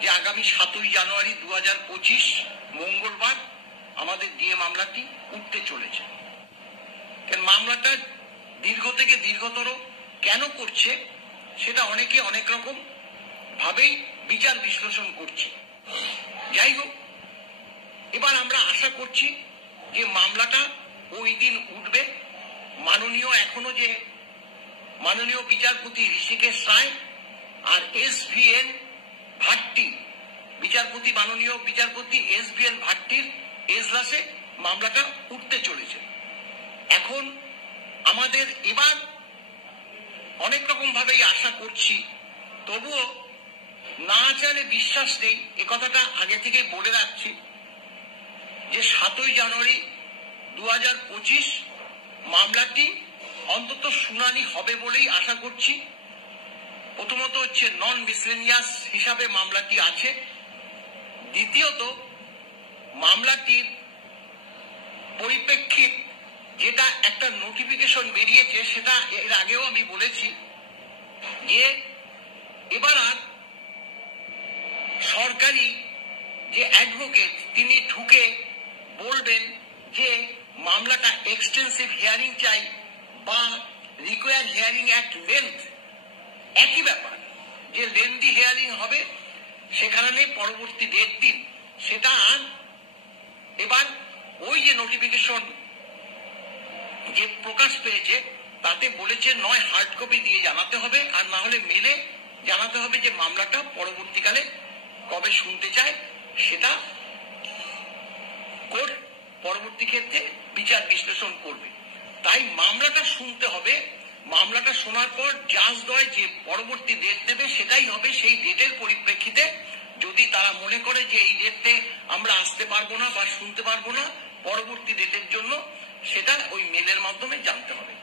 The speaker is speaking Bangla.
যে আগামী 7ই জানুয়ারি 2025 মঙ্গলবার আমাদের ডিএ মামলাটি উঠতে চলেছে। মামলাটা দীর্ঘ থেকে দীর্ঘতর কেন করছে সেটা অনেকে অনেক রকম ভাবেই বিচার বিশ্লেষণ করছে। যাই হোক, এবার আমরা আশা করছি যে মামলাটা ওই দিন উঠবে। মাননীয় বিচারপতি ঋষিকেশ রায় আর SVN ভাট্টি, মাননীয় বিচারপতি SVN ভাট্টির এজলাসে মামলাটা উঠতে চলেছে। এখন আমাদের এবার অনেক রকম ভাবেই আশা করছি, তবুও না চাইলে বিশ্বাস নেই, এ কথাটা আগে থেকে বলে রাখছি যে 7ই জানুয়ারি 2025 মামলাটি অন্তত শুনানি হবে বলেই আশা করছি। প্রথমত হচ্ছে নন মিসলেনিয়াস হিসাবে মামলাটি আছে। দ্বিতীয়ত, মামলাটির পরিপ্রেক্ষিত যেটা একটা নোটিফিকেশন বেরিয়েছে, সেটা এর আগেও আমি বলেছি যে এবার আর সরকারি যে অ্যাডভোকেট তিনি ঢুকে বলবেন যে মামলাটা এক্সটেন্সিভ হিয়ারিং চাই বা রিকোয়ার হিয়ারিং অ্যাট লেন্থ, একই ব্যাপার, যে লেন্থি হিয়ারিং হবে সেখানে পরবর্তী ডেট দিন। সেটা আর এবার ওই যে নোটিফিকেশন যে প্রকাশ পেয়েছে তাতে বলেছে নয় হার্ড কপি দিয়ে জানাতে হবে, আর না হলে মেলে জানাতে হবে যে মামলাটা পরবর্তীকালে কবে শুনতে চায়, সেটা কোর্ট পরবর্তী ক্ষেত্রে বিচার বিশ্লেষণ করবে। তাই মামলাটা শুনতে হবে। মামলাটা শোনার পর জাজদ্বয় যে পরবর্তী ডেট দেবে সেটাই হবে। সেই ডেটের পরিপ্রেক্ষিতে যদি তারা মনে করে যে এই ডেটে আমরা আসতে পারবো না বা শুনতে পারবো না, পরবর্তী ডেটের জন্য সেটা ওই মেলের মাধ্যমে জানতে হবে।